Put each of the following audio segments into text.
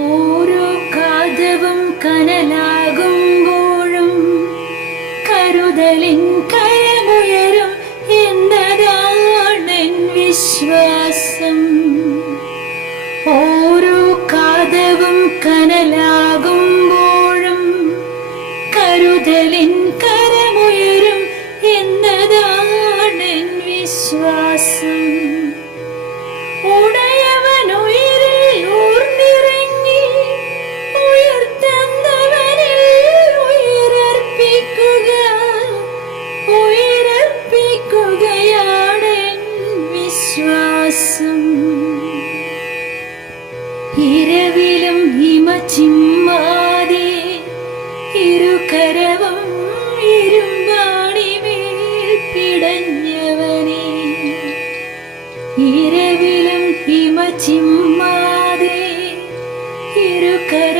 ഓരോ കാതവും കനലാകുമ്പോഴും കരുതലിൻ കരമുയരും എന്നതാണെൻ വിശ്വാസം. ഓരോ കാതവും കനലാകുമ്പോഴും കരുതലിൻ കരമുയരും എന്നതാണെൻ വിശ്വാസം. ചിമ്മാതെ ഇരുകരവും ഇരുമ്പാണിമേൽ പിടഞ്ഞവനെ. ഇരവിലും ഹിമ ചിമ്മാതെ ഇരുകരവും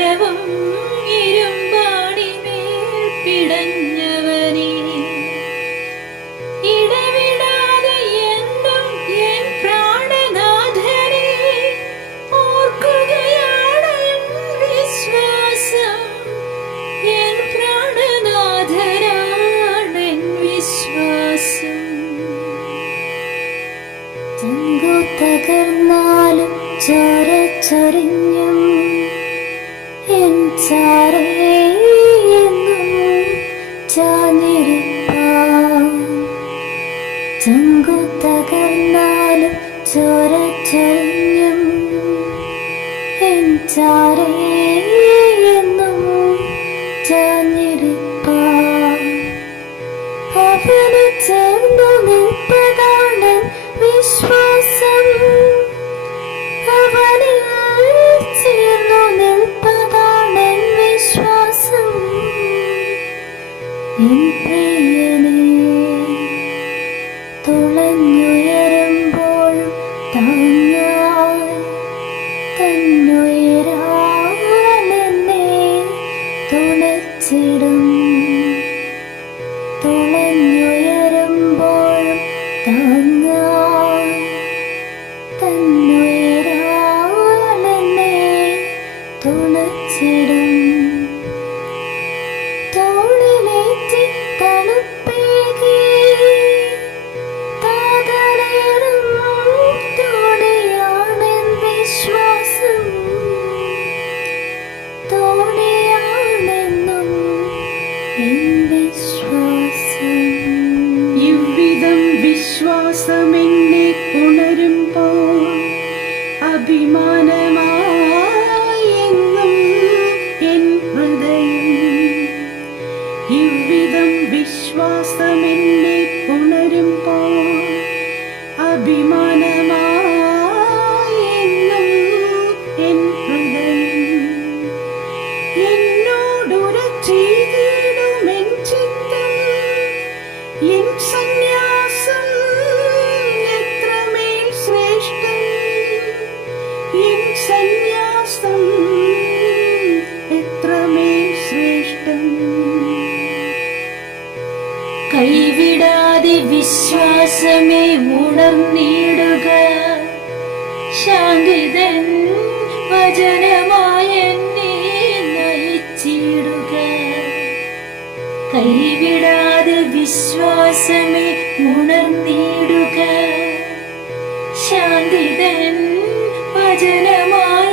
തകർന്നാലും ചോര ചൊരിഞ്ഞും എൻ ചാരേ എന്നും ചങ്കു തകർന്നാലും എൻ വിശ്വാസമെന്നെ ഉണരുമ്പോൾ അഭിമാനമായി എന്നും എൻ എൻ വിശ്വാസമേ ഉണർന്നിടുക. ശാന്തിതൻ വചനമായ നയിച്ചിടുക. കൈവിടാതെ വിശ്വാസമേ ഉണർന്നിടുക. ശാന്തിതൻ വചനമായ